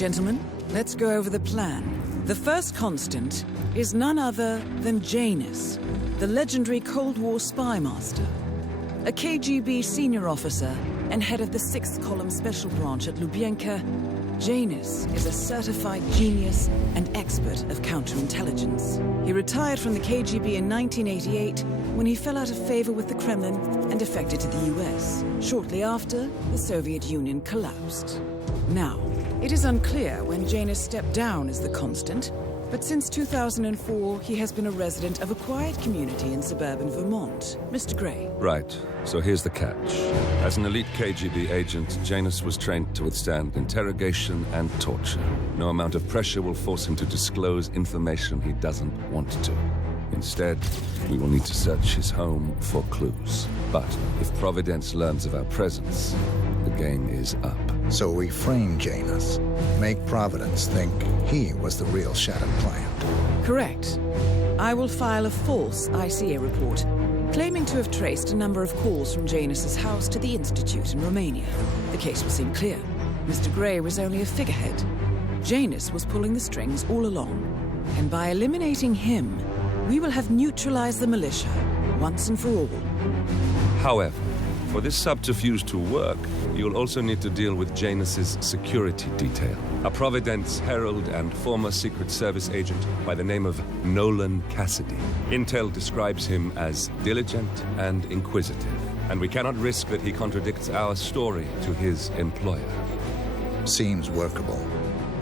Gentlemen, let's go over the plan. The first constant is none other than Janus, the legendary Cold War spy master. A KGB senior officer and head of the 6th Column Special Branch at Lubyanka, Janus is a certified genius and expert of counterintelligence. He retired from the KGB in 1988 when he fell out of favor with the Kremlin and defected to the US. Shortly after, the Soviet Union collapsed. Now, it is unclear when Janus stepped down as the constant, but since 2004, he has been a resident of a quiet community in suburban Vermont. Mr. Gray. Right. So here's the catch. As an elite KGB agent, Janus was trained to withstand interrogation and torture. No amount of pressure will force him to disclose information he doesn't want to. Instead, we will need to search his home for clues. But if Providence learns of our presence, the game is up. So we frame Janus, make Providence think he was the real shattered plant. Correct. I will file a false ICA report, claiming to have traced a number of calls from Janus's house to the Institute in Romania. The case will seem clear. Mr. Gray was only a figurehead. Janus was pulling the strings all along. And by eliminating him, we will have neutralized the militia, once and for all. However, for this subterfuge to work, you'll also need to deal with Janus's security detail. A Providence herald and former Secret Service agent by the name of Nolan Cassidy. Intel describes him as diligent and inquisitive, and we cannot risk that he contradicts our story to his employer. Seems workable.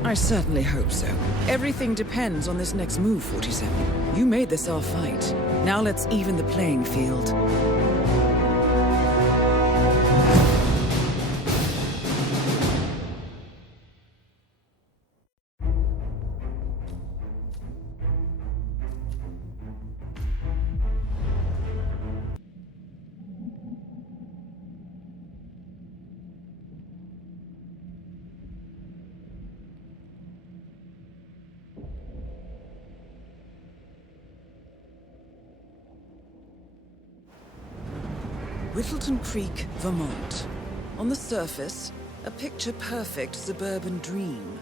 I certainly hope so. Everything depends on this next move, 47. You made this our fight. Now let's even the playing field. Whittleton Creek, Vermont. On the surface, a picture-perfect suburban dream.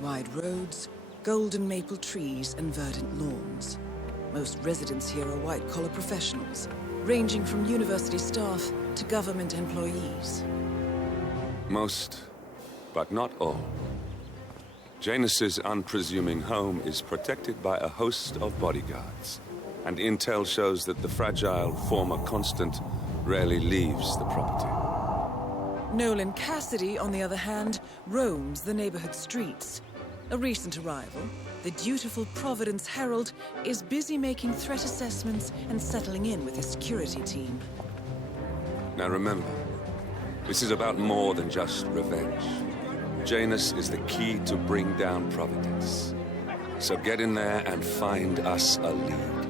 Wide roads, golden maple trees, and verdant lawns. Most residents here are white-collar professionals, ranging from university staff to government employees. Most, but not all. Janus's unpresuming home is protected by a host of bodyguards, and intel shows that the fragile former constant rarely leaves the property. Nolan Cassidy, on the other hand, roams the neighborhood streets. A recent arrival, the dutiful Providence Herald is busy making threat assessments and settling in with his security team. Now remember, this is about more than just revenge. Janus is the key to bring down Providence. So get in there and find us a lead.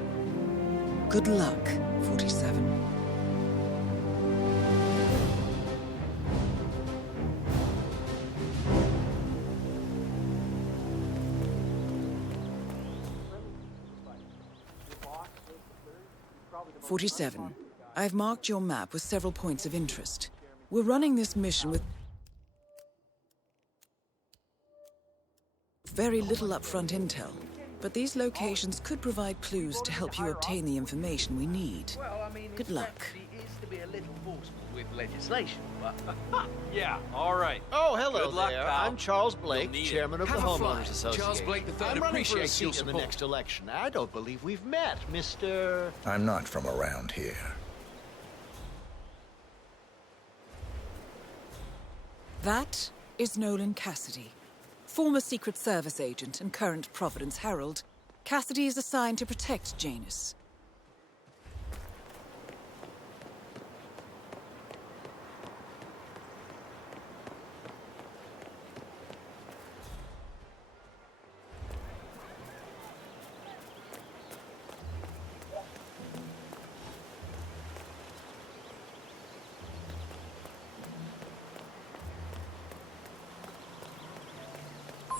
Good luck, 47. I've marked your map with several points of interest. We're running this mission with very little upfront intel, but these locations could provide clues to help you obtain the information we need. Good luck. Be a little forceful with legislation, but... Yeah, all right. Oh, hello Good luck, there. pal. I'm Charles Blake, chairman of the Homeowners Association. Charles Blake III I'm running for a appreciates your seat in the support. next election. I don't believe we've met, Mr. I'm not from around here. That is Nolan Cassidy, former Secret Service agent and current Providence Herald. Cassidy is assigned to protect Janus.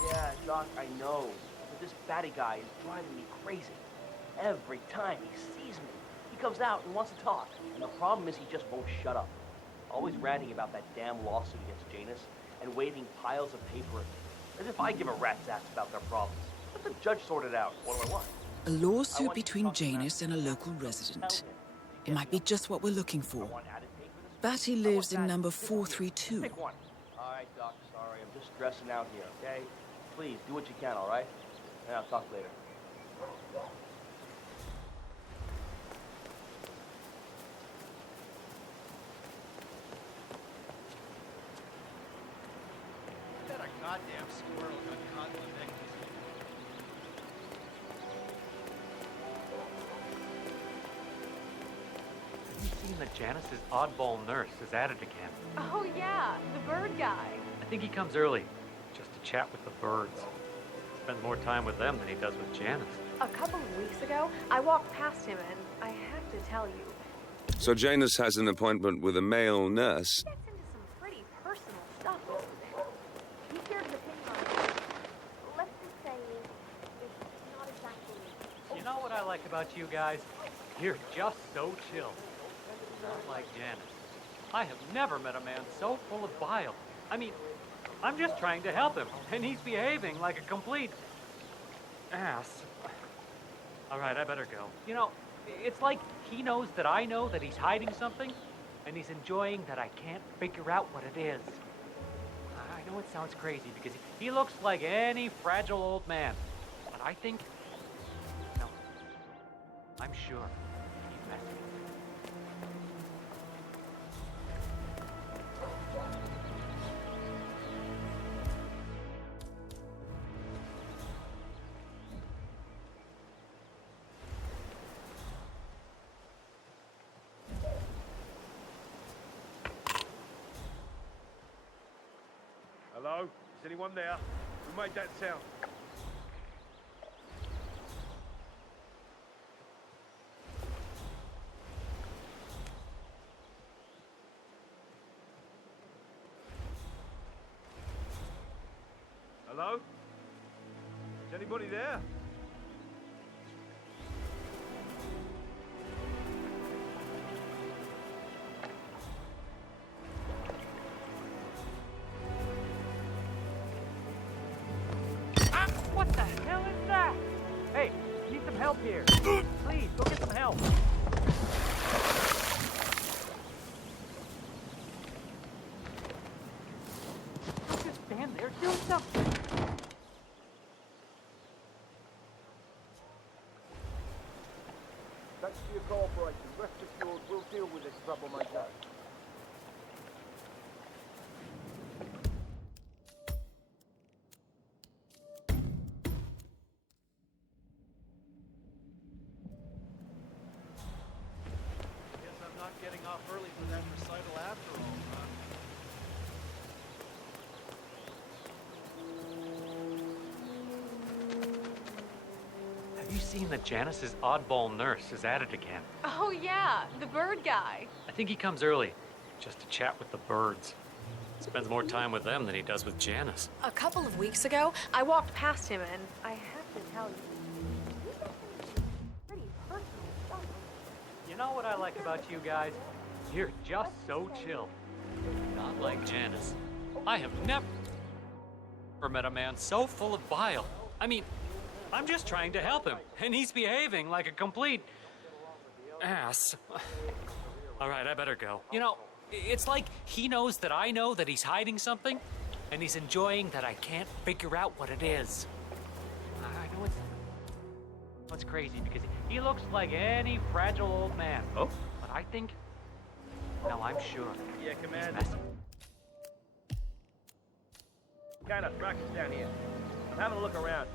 Yeah, Doc, I know. But this batty guy is driving me crazy. Every time he sees me, he comes out and wants to talk. And the problem is he just won't shut up. Always ranting about that damn lawsuit against Janus and waving piles of paper at me. As if I give a rat's ass about their problems. Let the judge sort it out. What do I want? A lawsuit between Janus and a local resident. It might be just what we're looking for. Batty lives in number 432. Pick one. All right, Doc, sorry. I'm just stressing out here, okay? Please, do what you can, all right? And I'll talk later. Bet a goddamn squirrel got caught in the neck. Have you seen that Janice's oddball nurse is at it again? Oh yeah, the bird guy. I think he comes early, just to chat with the birds. Spends more time with them than he does with Janice. A couple of weeks ago, I walked past him and I have to tell you, So Janus has an appointment with a male nurse. he gets into some pretty personal stuff over there. He shared his opinion on it. Let's just say it's not exactly... You know what I like about you guys? You're just so chill. Not like Janice. I have never met a man so full of bile. I mean, I'm just trying to help him, and he's behaving like a complete ass. All right, I better go. You know, it's like he knows that I know that he's hiding something, and he's enjoying that I can't figure out what it is. I know it sounds crazy because he looks like any fragile old man, but I think, no, I'm sure he's messing. Hello? Is anyone there? Who made that sound? Hello? Is anybody there? What the hell is that? Hey, need some help here. Please, go get some help. Don't just stand there, do something. Thanks for your cooperation. Rest assured, we'll deal with this troublemaker. Guess I'm not getting off early for that recital after all, huh? Have you seen that Janice's oddball nurse is at it again? Oh yeah, the bird guy. I think he comes early, just to chat with the birds. Spends more time with them than he does with Janice. A couple of weeks ago, I walked past him and I have to tell you, he gets into some pretty personal stuff. You know what I like about you guys? You're just so chill. Not like Janice. I have never met a man so full of bile. I mean, I'm just trying to help him, and he's behaving like a complete ass. All right, I better go. You know, it's like he knows that I know that he's hiding something, and he's enjoying that I can't figure out what it is. I know it's crazy because he looks like any fragile old man. Oh? But I think, no, I'm sure. Yeah, he's Commander. messing. Kind of ruckus down here. I'm having a look around.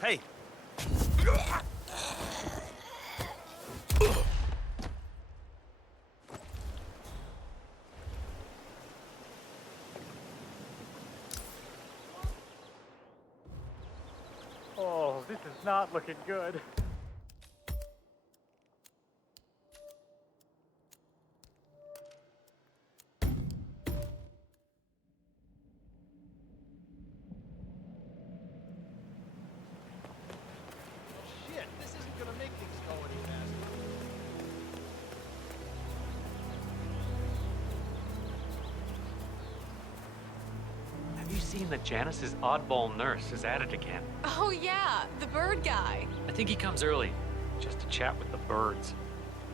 Hey! Oh, this is not looking good. seen that Janice's oddball nurse is at it again? Oh yeah, the bird guy. I think he comes early, just to chat with the birds.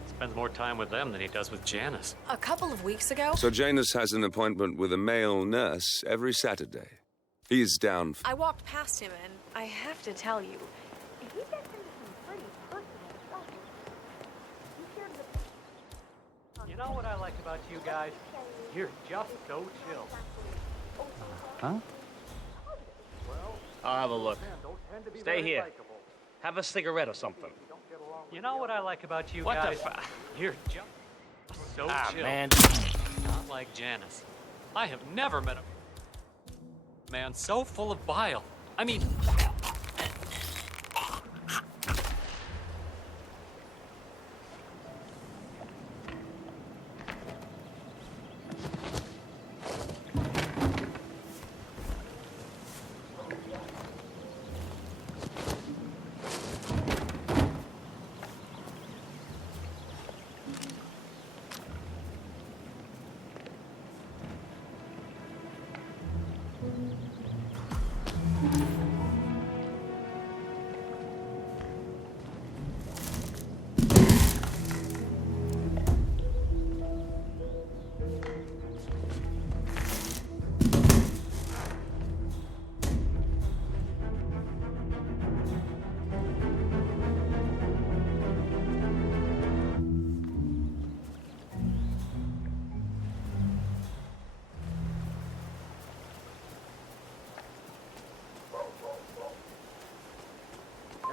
Spends more time with them than he does with Janice. A couple of weeks ago... So Janus has an appointment with a male nurse every Saturday. He's down. I walked past him and I have to tell you... He gets into some pretty personal stuff. He shared the... You know what I like about you guys? You're just so chill. Huh? I'll have a look. Stay here. Have a cigarette or something. You know what I like about you What guys? the You're just so chill. Man. Not like Janice. I have never met a man so full of bile. I mean...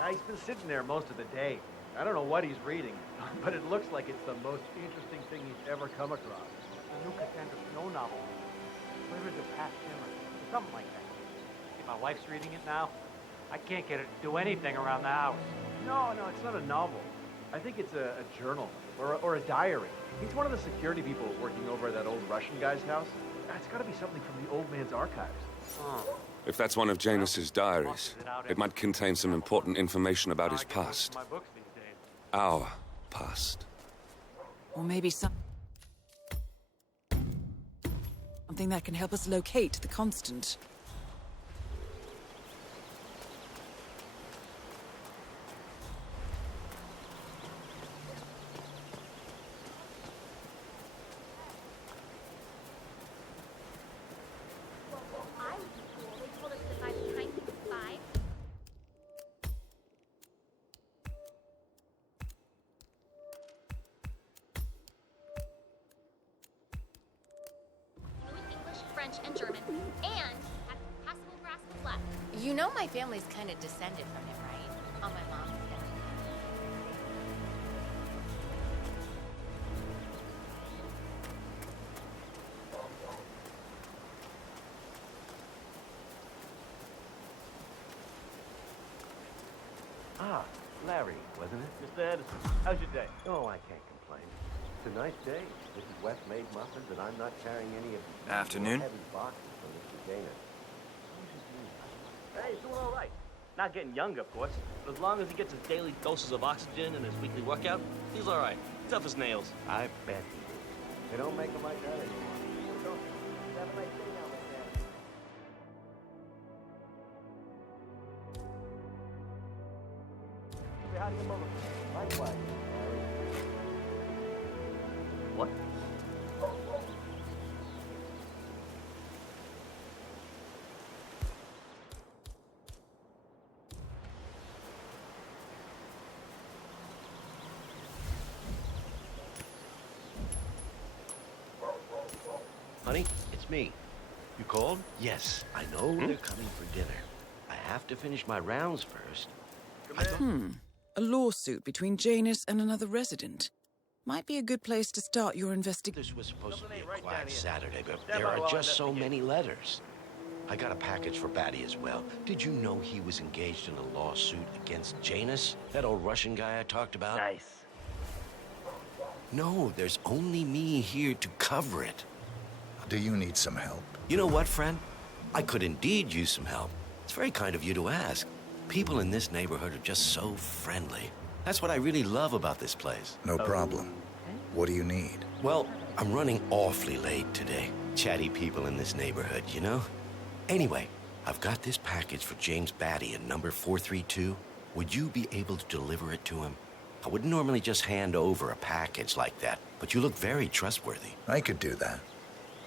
He's been sitting there most of the day. I don't know what he's reading, but it looks like it's the most interesting thing he's ever come across. The new Cassandra Snow novel. Rivers of Past Shimmer. Or something like that. See, my wife's reading it now. I can't get her to do anything around the house. No, it's not a novel. I think it's a journal or a diary. He's one of the security people working over at that old Russian guy's house. It's got to be something from the old man's archives. Oh. If that's one of Janus's diaries, it might contain some important information about his past. My books these days. Our past. Or maybe something that can help us locate the Constant. And German, and had passable grasp of Latin. You know my family's kind of descended from him, right? On my mom's side. Ah, Larry, wasn't it? Mr. Edison, how's your day? Oh, I can't complain. It's a nice day. Mrs. West made muffins, and I'm not carrying any of the Afternoon. heavy boxes from Mr. Dana. Hey, he's doing all right. Not getting younger, of course, but as long as he gets his daily doses of oxygen and his weekly workout, he's all right. Tough as nails. I bet he is. They don't make them like that anymore. Have a nice day now, my man. Say hi to your mother. Likewise, Larry. What? Honey, it's me. You called? Yes, I know they're coming for dinner. I have to finish my rounds first. A lawsuit between Janus and another resident. Might be a good place to start your investigation. This was supposed to be a quiet Saturday, but there are just so many letters. I got a package for Batty as well. Did you know he was engaged in a lawsuit against Janus? That old Russian guy I talked about? Nice. No, there's only me here to cover it. Do you need some help? You know what, friend? I could indeed use some help. It's very kind of you to ask. People in this neighborhood are just so friendly. That's what I really love about this place. No problem. What do you need? Well, I'm running awfully late today. Chatty people in this neighborhood, you know? Anyway, I've got this package for James Batty in number 432. Would you be able to deliver it to him? I wouldn't normally just hand over a package like that, but you look very trustworthy. I could do that.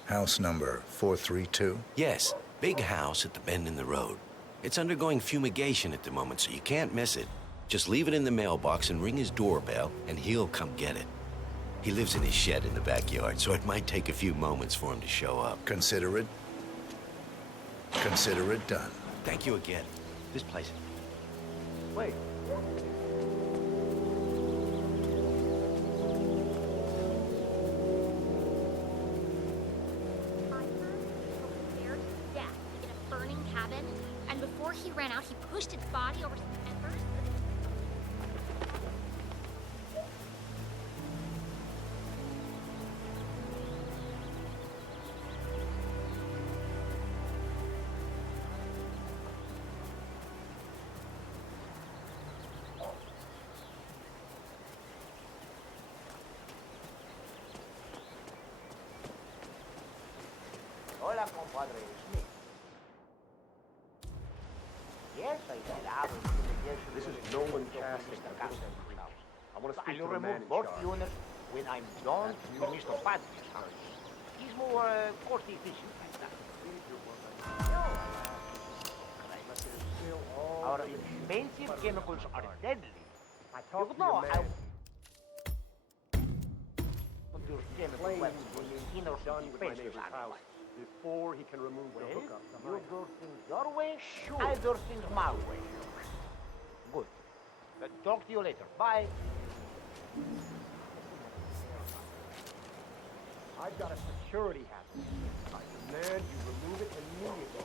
House number 432? Yes, big house at the bend in the road. It's undergoing fumigation at the moment, so you can't miss it. Just leave it in the mailbox and ring his doorbell, and he'll come get it. He lives in his shed in the backyard, so it might take a few moments for him to show up. Consider it done. Thank you again. This place. Wait. He ran out, he pushed its body over some embers. Hola, compadre. Yes, I love it. This is Nolan Casting. I want to speak to I'll the man remove in both charge. units when I'm done for Mr. Paddy's house. He's more cost efficient like that. Our expensive chemicals are deadly. You would know how your chemical weapons will inner defenses are. Before he can remove the hookup. You do things your way, sure. I do things my way. Good. Talk to you later. Bye. I've got a security hazard. I demand you remove it immediately.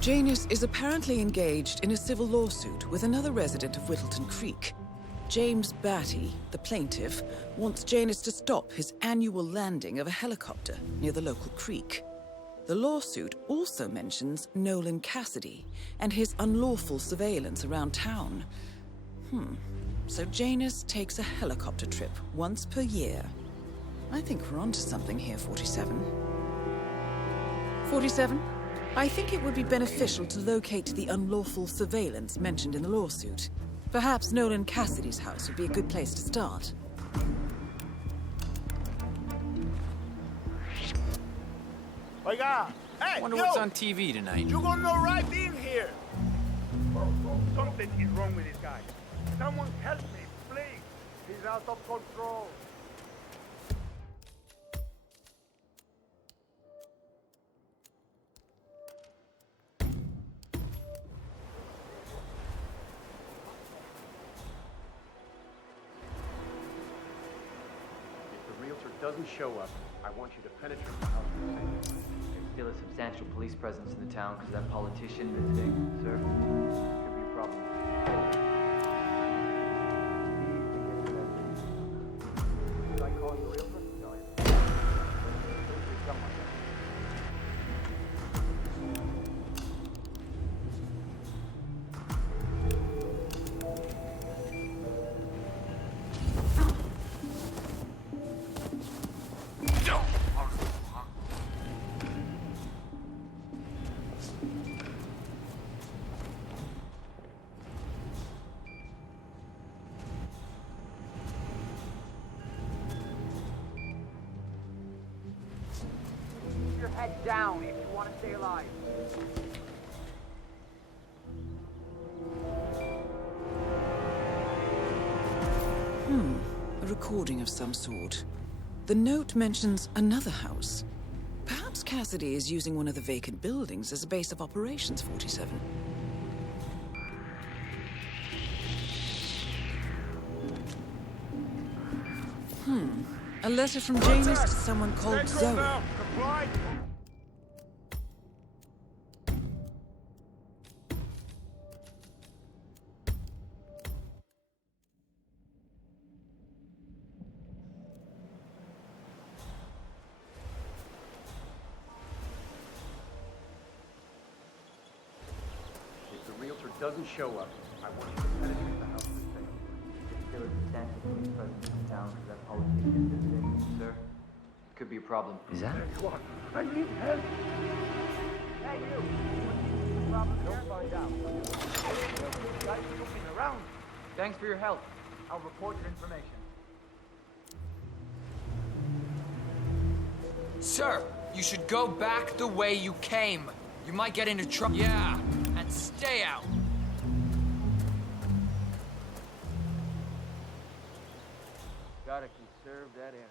Janus is apparently engaged in a civil lawsuit with another resident of Whittleton Creek. James Batty, the plaintiff, wants Janus to stop his annual landing of a helicopter near the local creek. The lawsuit also mentions Nolan Cassidy and his unlawful surveillance around town. So Janus takes a helicopter trip once per year. I think we're onto something here, 47. 47? I think it would be beneficial to locate the unlawful surveillance mentioned in the lawsuit. Perhaps Nolan Cassidy's house would be a good place to start. Oiga! Hey, Wonder yo! what's on TV tonight. You got no right being here! Something is wrong with this guy. Someone help me, please! He's out of control. Doesn't show up, I want you to penetrate the house. There's still a substantial police presence in the town because that politician visiting, sir. Could be a problem. Should I call you a realtor? No, Head down if you want to stay alive. A recording of some sort. The note mentions another house. Perhaps Cassidy is using one of the vacant buildings as a base of operations, 47. A letter from Janus to someone called Zoe. If the realtor doesn't show up, I want you to penetrate the house and say, There is substantial police presence in town because that politician visiting, sir. Could be a problem. Is that? What? I need help. Hey, you. Don't find out. There's guys looking around. Thanks for your help. I'll report your information. Sir, you should go back the way you came. You might get into trouble. Yeah, and stay out. Gotta conserve that energy.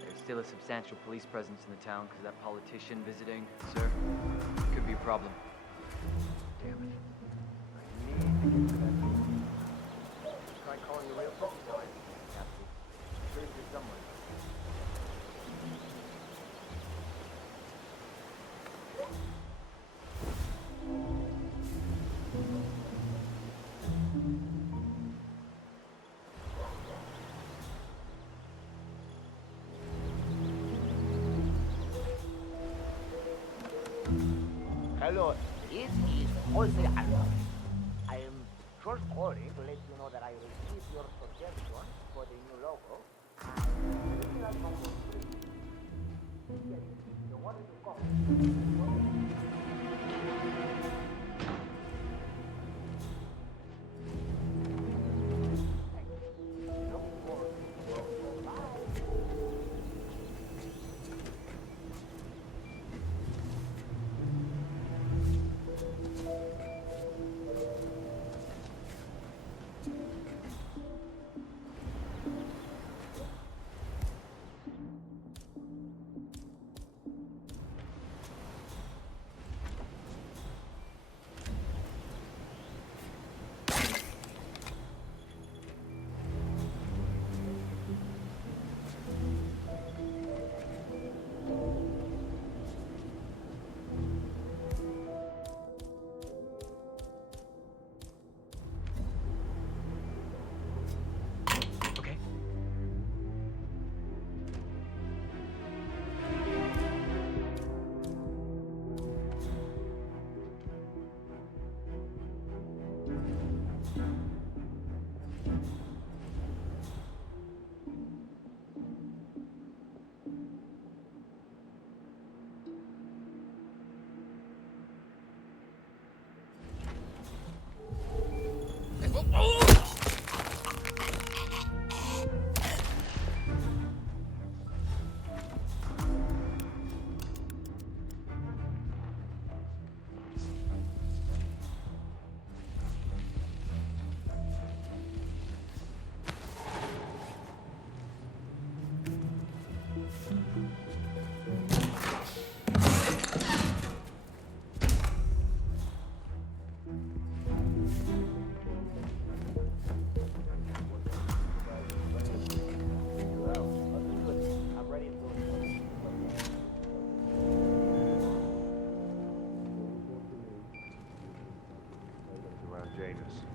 There's still a substantial police presence in the town because that politician visiting, sir. Could be a problem. Damn it. I need to get to that. Try calling the realtor. Captain. Sure you're somewhere. Hello, this is Jose Alba. I am just calling to let you know that I received your suggestion for the new logo. You wanted to come.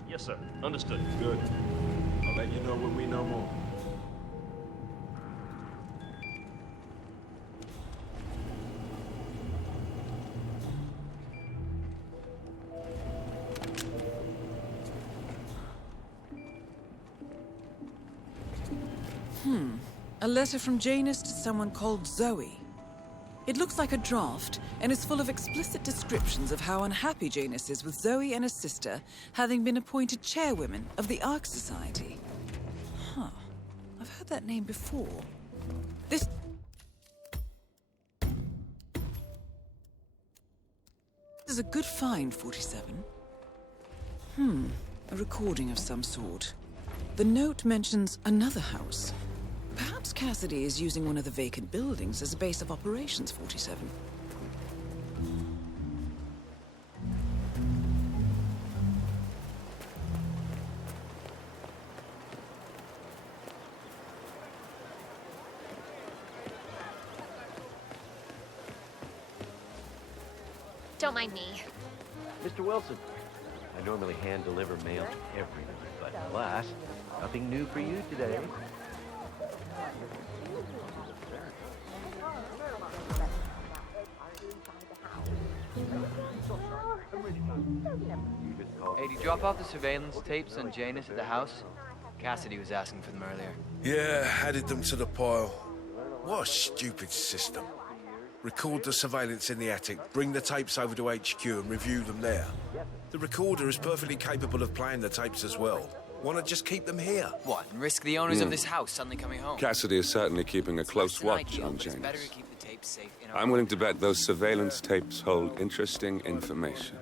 Yes, sir. Understood. Good. I'll let you know when we know more. A letter from Janus to someone called Zoe. It looks like a draft, and is full of explicit descriptions of how unhappy Janus is with Zoe and her sister having been appointed chairwomen of the Ark Society. Huh. I've heard that name before. This... is a good find, 47. A recording of some sort. The note mentions another house. Perhaps Cassidy is using one of the vacant buildings as a base of operations, 47. Don't mind me. Mr. Wilson, I normally hand-deliver mail every night, but alas, nothing new for you today. Hey, did you drop off the surveillance tapes on Janus at the house? Cassidy was asking for them earlier. Yeah, added them to the pile. What a stupid system. Record the surveillance in the attic, bring the tapes over to HQ and review them there. The recorder is perfectly capable of playing the tapes as well. Why not just keep them here? What, and risk the owners of this house suddenly coming home? Cassidy is certainly keeping a close watch on Janus. I'm willing to bet those surveillance tapes hold interesting information.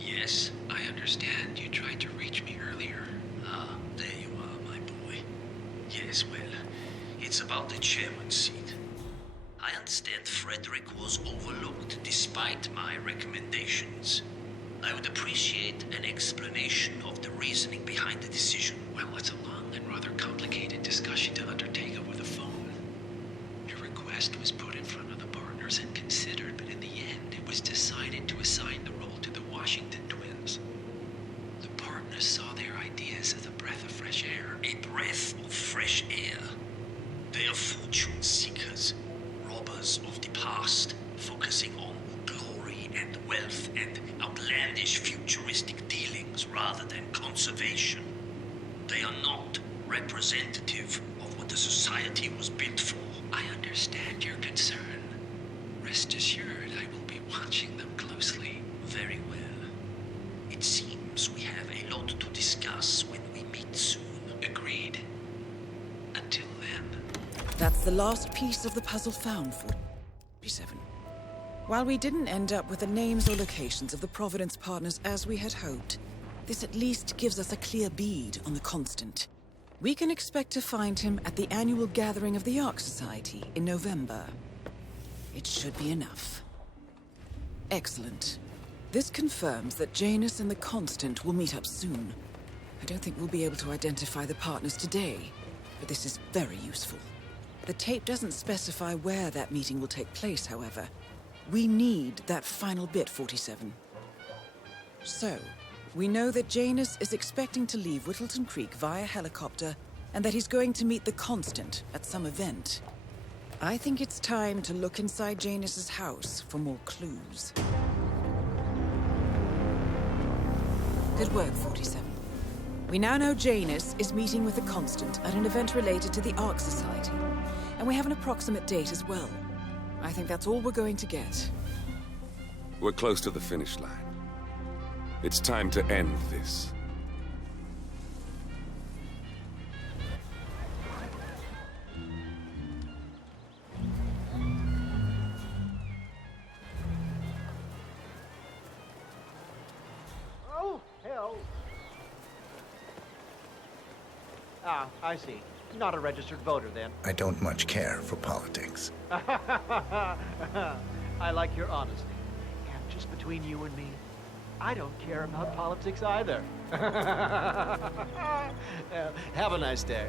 Yes, I understand you tried to reach me earlier. Ah, there you are, my boy. Yes, well, it's about the chairman's seat. I understand Frederick was overlooked despite my recommendations. I would appreciate an explanation of the reasoning behind the decision. Well, it's a long and rather complicated discussion to undertake over the phone. Your request was put in front of the partners and considered, but in the end, it was decided to assign the role to the Washington twins. The partners saw their ideas as a breath of fresh air. A breath of fresh air. They are fortune seekers, robbers of the past, focusing on glory and wealth and outlandish futuristic dealings rather than conservation. They are not representative of what the society was built for. I understand your concern. Rest assured, I will be watching them closely. Very well. It seems we have a lot to discuss when we meet soon. Agreed. Until then. That's the last piece of the puzzle found, 47. While we didn't end up with the names or locations of the Providence partners as we had hoped, this at least gives us a clear bead on the Constant. We can expect to find him at the annual gathering of the Ark Society in November. It should be enough. Excellent. This confirms that Janus and the Constant will meet up soon. I don't think we'll be able to identify the partners today, but this is very useful. The tape doesn't specify where that meeting will take place, however. We need that final bit, 47. So, we know that Janus is expecting to leave Whittleton Creek via helicopter, and that he's going to meet the Constant at some event. I think it's time to look inside Janus's house for more clues. Good work, 47. We now know Janus is meeting with the Constant at an event related to the Ark Society, and we have an approximate date as well. I think that's all we're going to get. We're close to the finish line. It's time to end this. Oh, hell. Ah, I see. Not a registered voter, then. I don't much care for politics. I like your honesty. And just between you and me, I don't care about politics either. Have a nice day.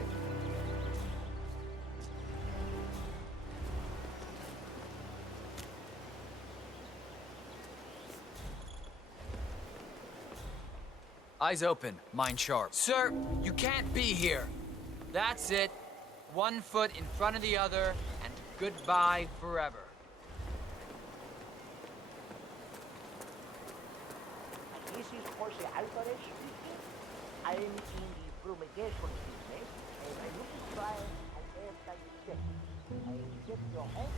Eyes open, mind sharp. Sir, you can't be here. That's it. 1 foot in front of the other, and goodbye forever. This is Jose Alvarez speaking. I am in the fumigation business, and I look to try and anti-check. I check your home.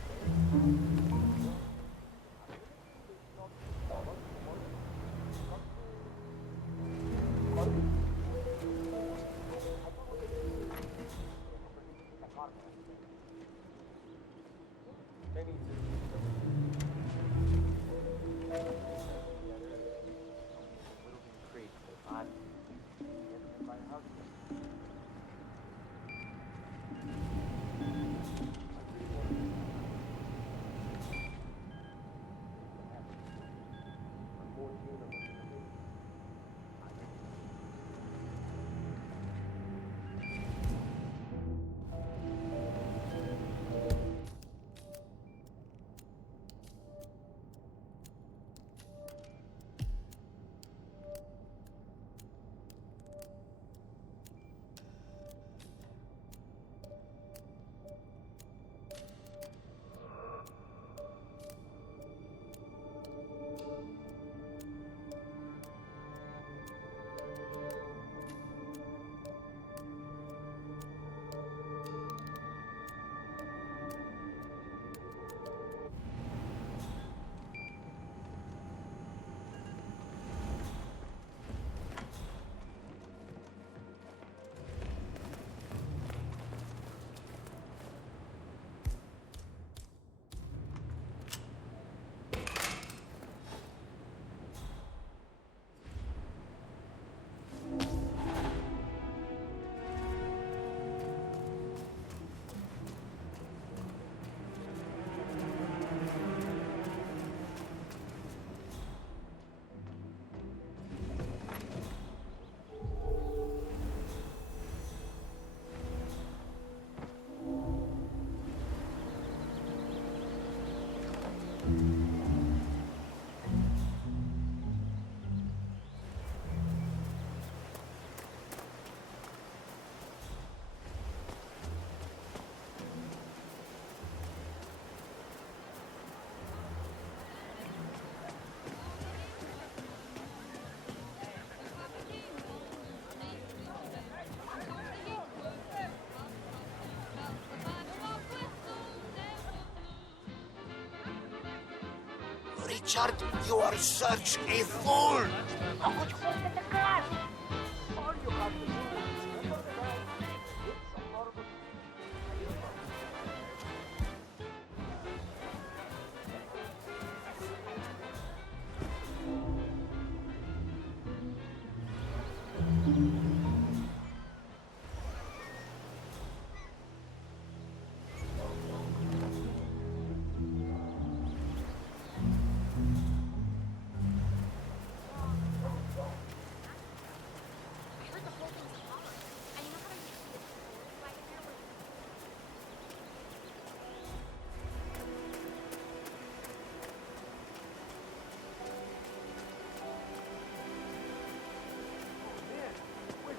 Richard, you are such a fool! How could you forget the car? All you have to do is remember the night. It's a horrible...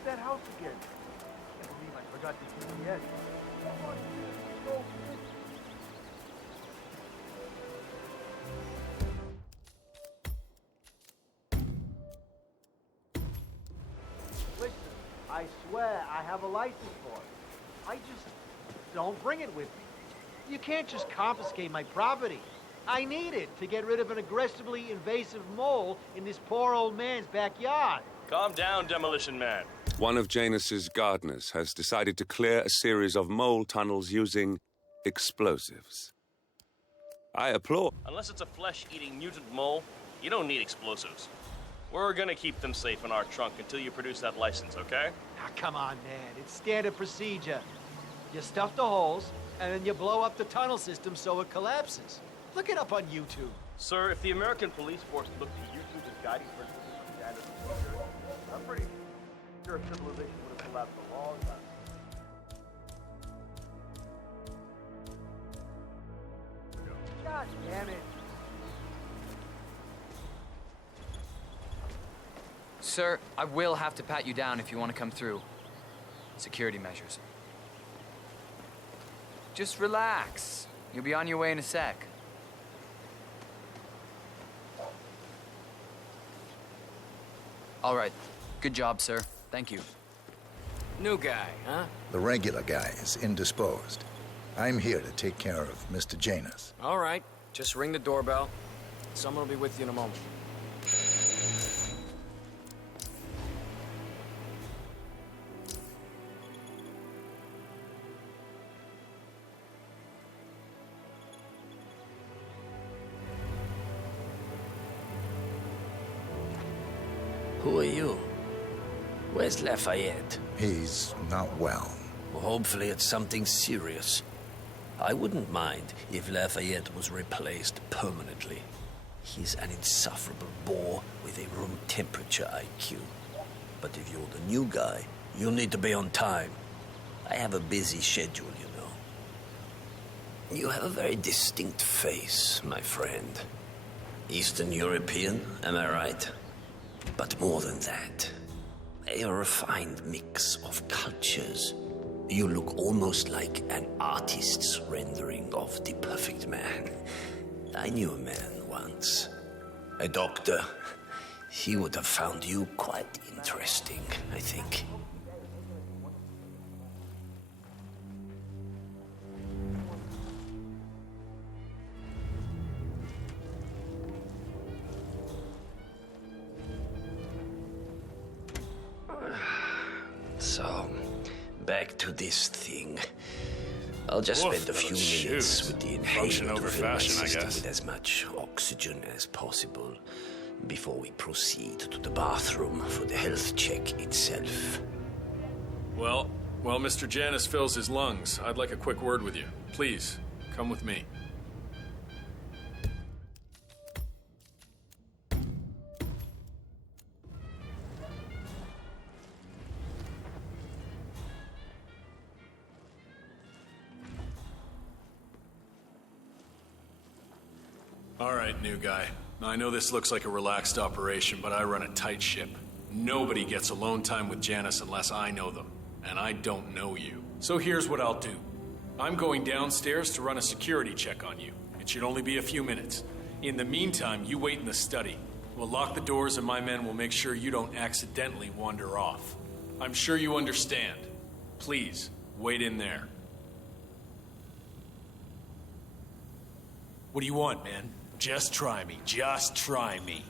That house again. I can't believe I forgot this GPS. Listen, I swear I have a license for it. I just don't bring it with me. You can't just confiscate my property. I need it to get rid of an aggressively invasive mole in this poor old man's backyard. Calm down, Demolition Man. One of Janus's gardeners has decided to clear a series of mole tunnels using explosives. I applaud. Unless it's a flesh-eating mutant mole, you don't need explosives. We're gonna keep them safe in our trunk until you produce that license, okay? Ah, come on, man. It's standard procedure. You stuff the holes, and then you blow up the tunnel system so it collapses. Look it up on YouTube. Sir, if the American police force looked to YouTube as guiding principles for standard procedure, I'm pretty sure civilization would have collapsed a long time. God damn it. Sir, I will have to pat you down if you want to come through. Security measures. Just relax. You'll be on your way in a sec. All right. Good job, sir. Thank you. New guy, huh? The regular guy is indisposed. I'm here to take care of Mr. Janus. All right. Just ring the doorbell. Someone will be with you in a moment. Who are you? Where's Lafayette? He's not well. Well, hopefully it's something serious. I wouldn't mind if Lafayette was replaced permanently. He's an insufferable bore with a room temperature IQ. But if you're the new guy, you'll need to be on time. I have a busy schedule, you know. You have a very distinct face, my friend. Eastern European, am I right? But more than that, a refined mix of cultures. You look almost like an artist's rendering of the perfect man. I knew a man once, a doctor. He would have found you quite interesting, I think. So, back to this thing. I'll just spend a few minutes with the inhaler to fill my system with as much oxygen as possible before we proceed to the bathroom for the health check itself. Well, while Mr. Janus fills his lungs, I'd like a quick word with you. Please, come with me. All right, new guy. I know this looks like a relaxed operation, but I run a tight ship. Nobody gets alone time with Janus unless I know them, and I don't know you. So here's what I'll do. I'm going downstairs to run a security check on you. It should only be a few minutes. In the meantime, you wait in the study. We'll lock the doors and my men will make sure you don't accidentally wander off. I'm sure you understand. Please, wait in there. What do you want, man? Just try me. Just try me.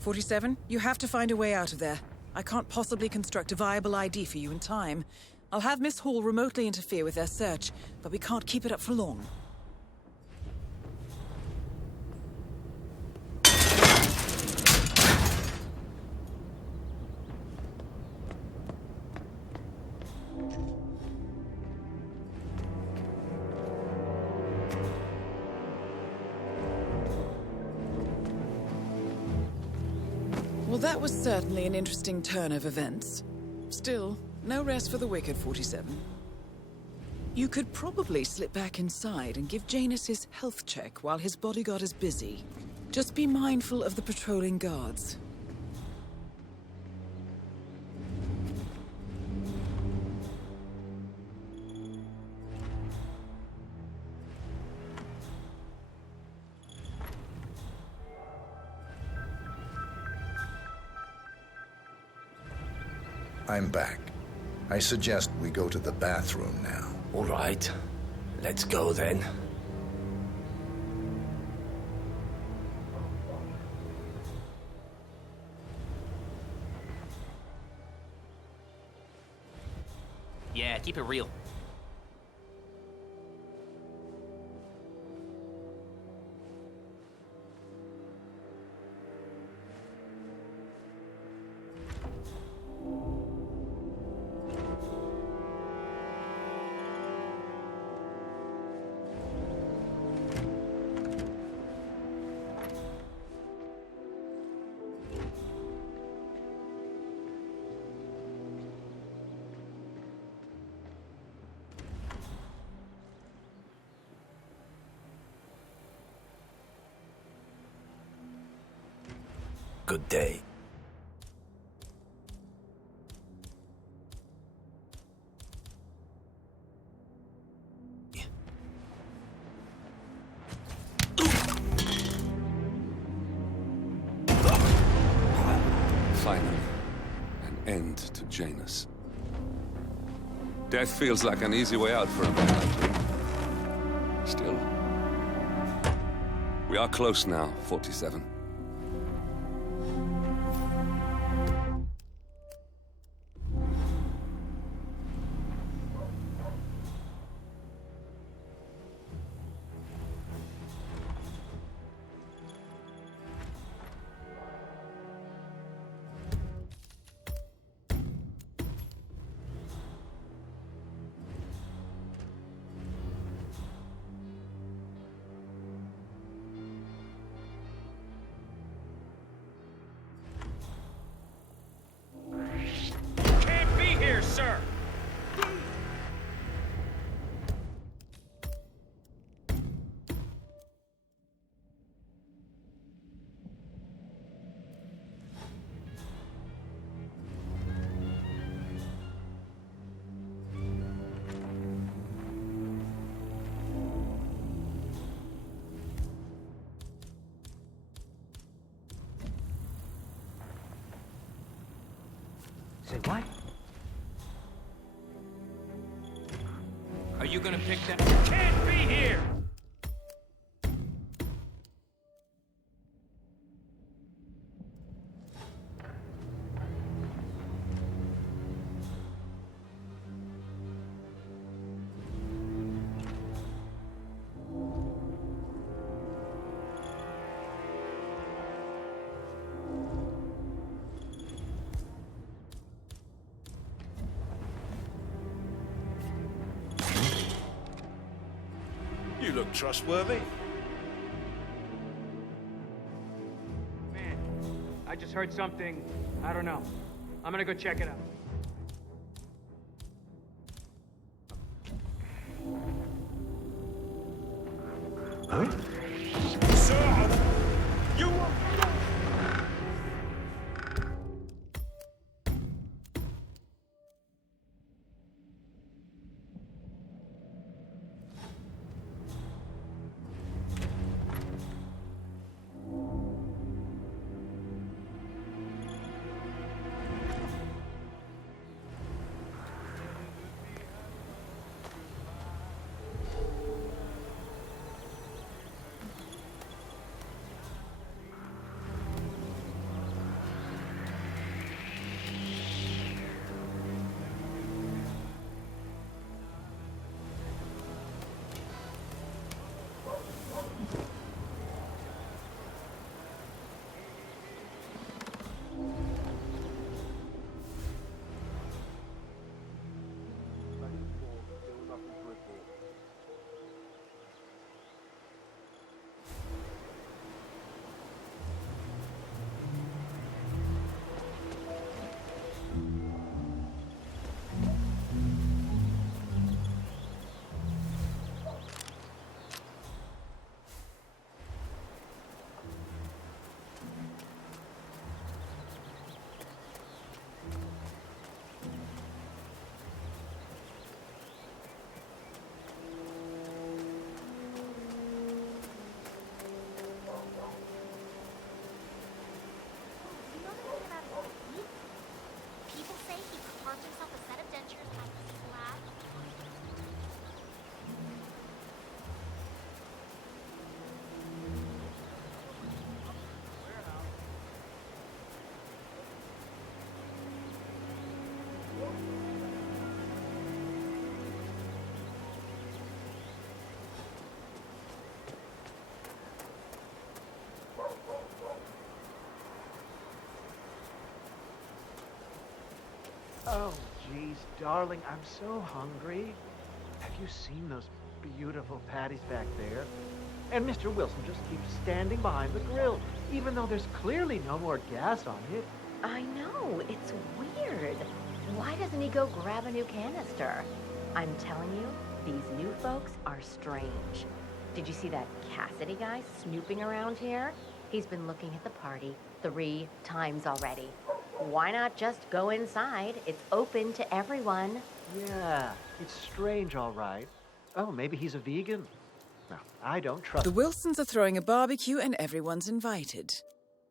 47, you have to find a way out of there. I can't possibly construct a viable ID for you in time. I'll have Miss Hall remotely interfere with their search, but we can't keep it up for long. Well, that was certainly an interesting turn of events. Still, no rest for the wicked, 47. You could probably slip back inside and give Janus his health check while his bodyguard is busy. Just be mindful of the patrolling guards. I'm back. I suggest we go to the bathroom now. All right. Let's go then. Yeah, keep it real. Good day. Finally, an end to Janus. Death feels like an easy way out for a man like him. Still, we are close now, 47. Can't be here, sir! Say what? Are you gonna pick that? Can't be here! You look trustworthy. Man, I just heard something. I don't know. I'm gonna go check it out. Sir! You People say he carved himself a set of dentures out of his lab. Oh, geez, darling, I'm so hungry. Have you seen those beautiful patties back there? And Mr. Wilson just keeps standing behind the grill, even though there's clearly no more gas on it. I know, it's weird. Why doesn't he go grab a new canister? I'm telling you, these new folks are strange. Did you see that Cassidy guy snooping around here? He's been looking at the party, the 3 times already. Why not just go inside? It's open to everyone. Yeah, it's strange, all right. Oh, maybe he's a vegan. No, I don't trust. The Wilsons are throwing a barbecue and everyone's invited.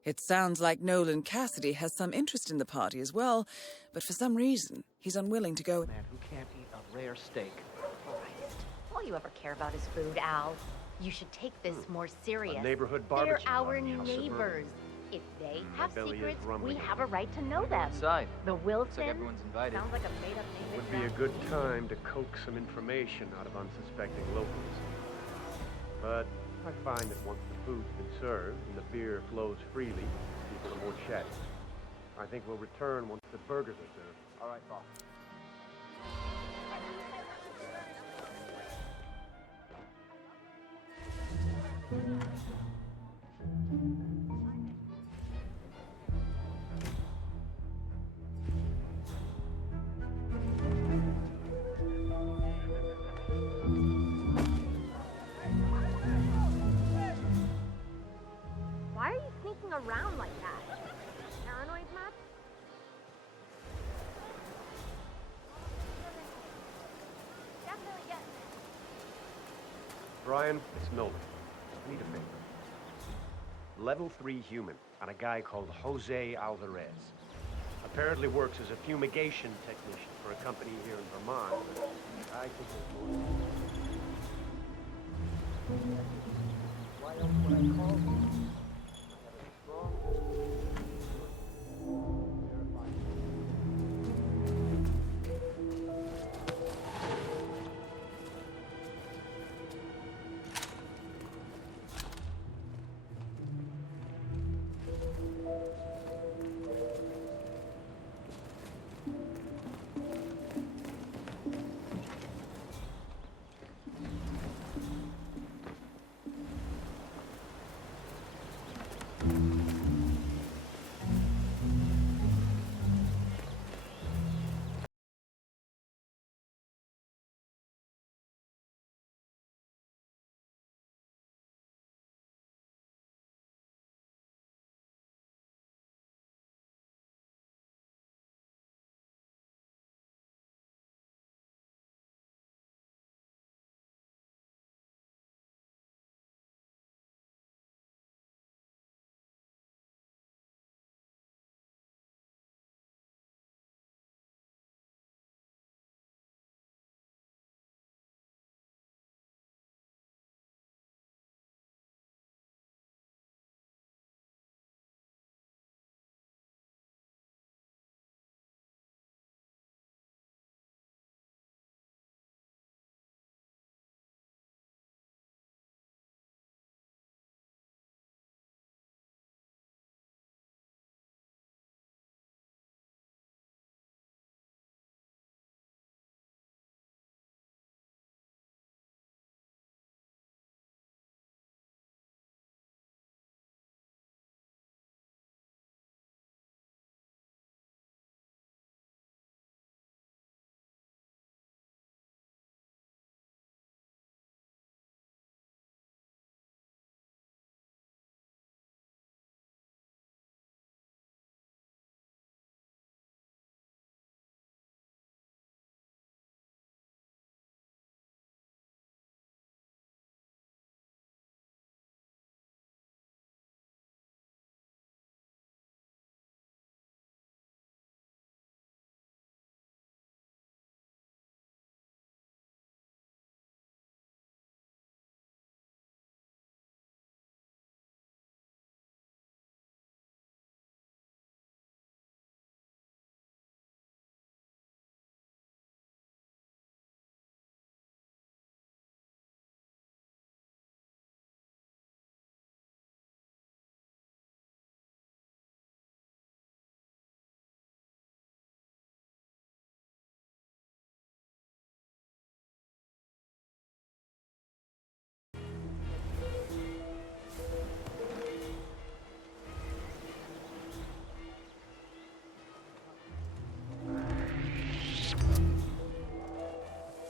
It sounds like Nolan Cassidy has some interest in the party as well, but for some reason, he's unwilling to go. Man who can't eat a rare steak. Christ. All you ever care about is food, Al. You should take this more serious. A neighborhood They're barbecue. our How neighbors. If they have belly is secrets, we rumbling. have a right to know them. Inside. The Wilsons. Looks like everyone's invited. Sounds like a made-up name. Would be a good time to coax some information out of unsuspecting locals. But I find that once the food's been served and the beer flows freely, people are more chatty. I think we'll return once the burgers are served. All right, boss. Why are you sneaking around like that? Paranoid, Matt? Definitely getting it. Brian, it's Nolan. I need a favor. Level 3 human and a guy called Jose Alvarez. Apparently works as a fumigation technician for a company here in Vermont. I think there's more. Why else would I call you? I have a strong...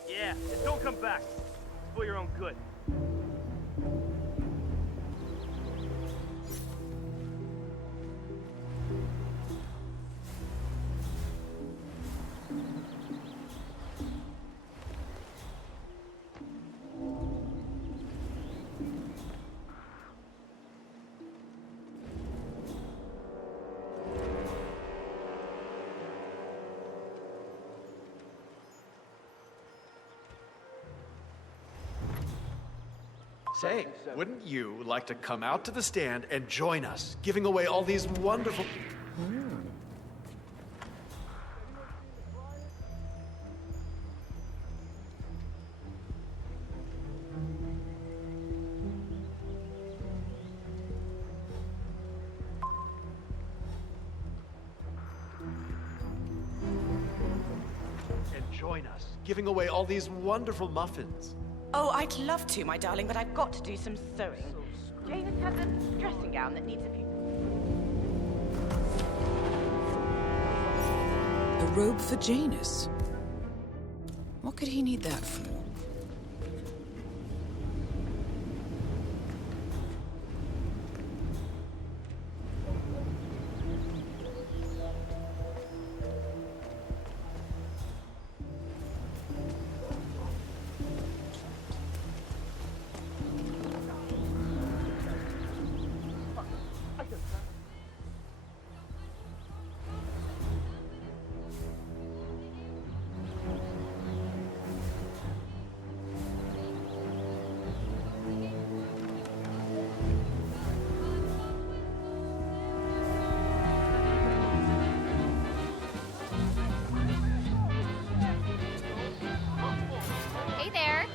Yeah, and don't come back. It's for your own good. Say, wouldn't you like to come out to the stand and join us, giving away all these wonderful... And join us, giving away all these wonderful muffins. Oh, I'd love to, my darling, but I've got to do some sewing. Janus has a dressing gown that needs a few... A robe for Janus? What could he need that for? Hey there.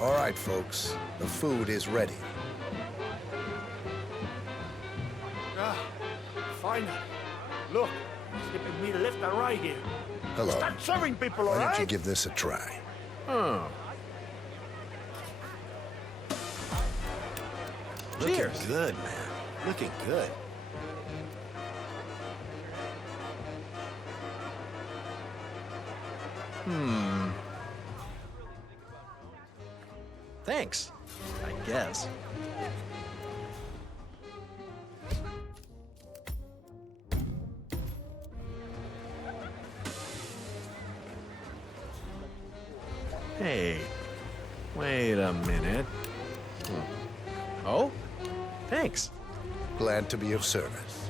All right, folks. The food is ready. Ah, finally. Look, skipping me left and right here. Hello. Start serving people, all Why don't you right? give this a try? Oh. Looking Cheers. good, man. Looking good. Thanks, I guess. Hey, wait a minute. Oh, thanks. Glad to be of service.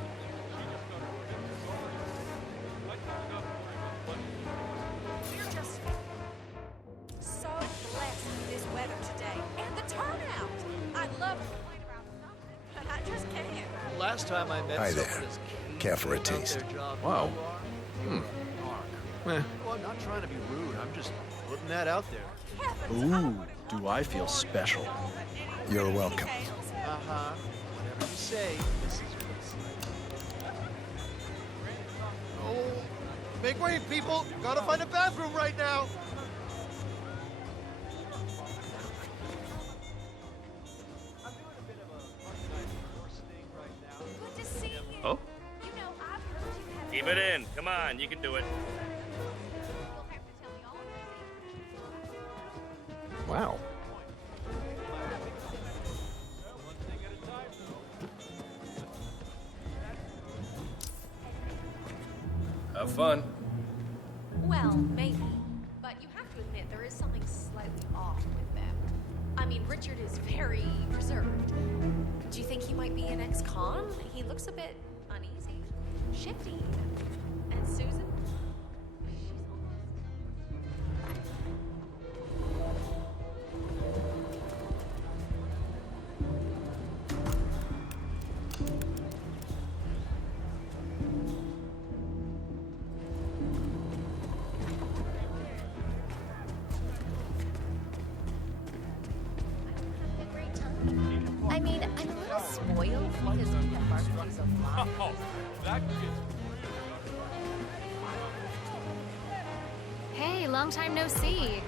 We're just so blessed with this weather today and the turnout. I'd love to complain about something, but I just can't. Last time I met Hi someone there. as keen Care for a about taste? their job Wow. as you are, Mark. Well, I'm not trying to be rude. I'm just putting that out there. Ooh, do I feel special. You're welcome. Uh-huh. Whatever you say, Mrs. Wilson. Oh, make way, people! Gotta find a bathroom right now! Good to see you. Oh? You know, I've heard you have... Keep it in. Come on, you can do it. Wow. Have fun. Well, maybe. But you have to admit, there is something slightly off with them. I mean, Richard is very reserved. Do you think he might be an ex-con? He looks a bit uneasy, shifty. And Susan? I mean, I'm a little spoiled because we have barbecues a lot. Oh, that gets... Hey, long time no see.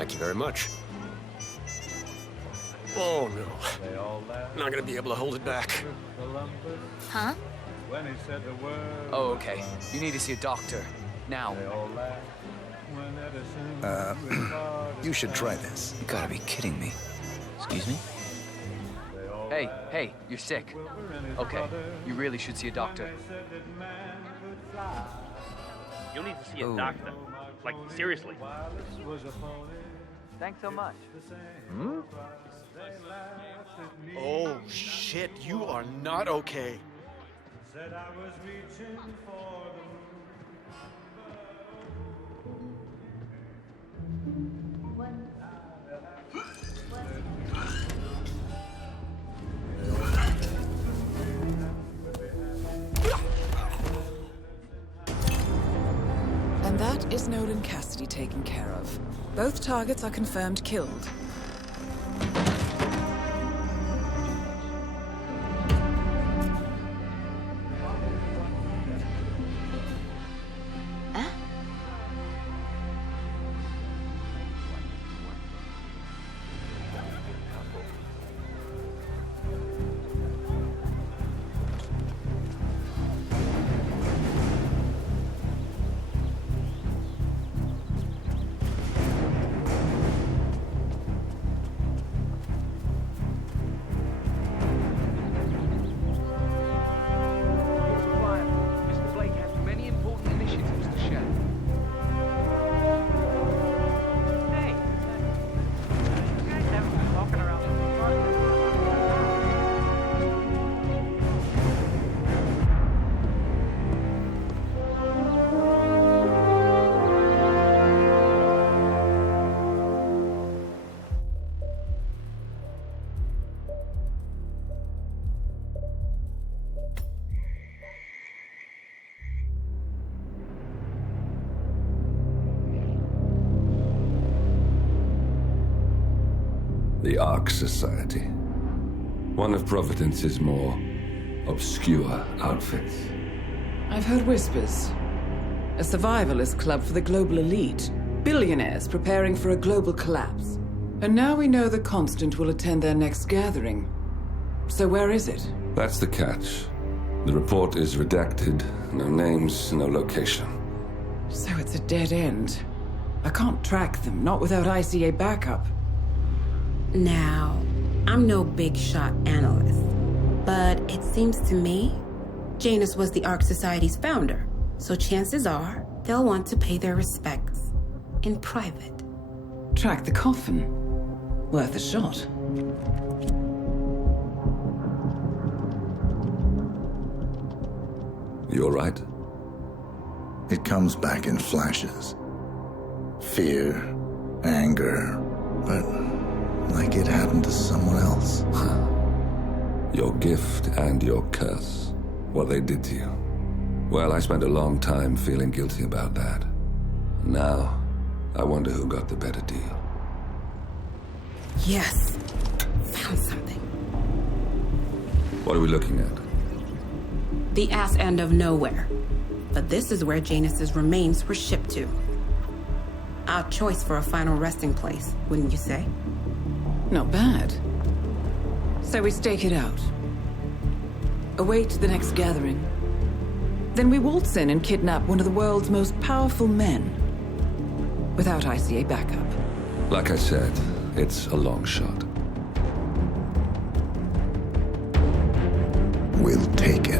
Thank you very much. Oh no. Not gonna be able to hold it back. Huh? Oh, okay. You need to see a doctor. Now. You should try this. You gotta be kidding me. Excuse me? Hey, you're sick. Okay, you really should see a doctor. You'll need to see a doctor. Like, seriously. Thanks so much. Oh, shit, you are not okay. And that is Nolan Cassidy taken care of. Both targets are confirmed killed. The Ark Society. One of Providence's more obscure outfits. I've heard whispers. A survivalist club for the global elite. Billionaires preparing for a global collapse. And now we know the Constant will attend their next gathering. So where is it? That's the catch. The report is redacted. No names, no location. So it's a dead end. I can't track them, not without ICA backup. Now, I'm no big shot analyst, but it seems to me Janus was the Ark Society's founder, so chances are they'll want to pay their respects in private. Track the coffin. Worth a shot. You all right? It comes back in flashes. Fear, anger, but like it happened to someone else. Your gift and your curse. What they did to you. Well, I spent a long time feeling guilty about that. Now, I wonder who got the better deal. Yes. Found something. What are we looking at? The ass end of nowhere. But this is where Janus's remains were shipped to. Our choice for a final resting place, wouldn't you say? Not bad. So we stake it out. Await the next gathering. Then we waltz in and kidnap one of the world's most powerful men. Without ICA backup. Like I said, it's a long shot. We'll take it.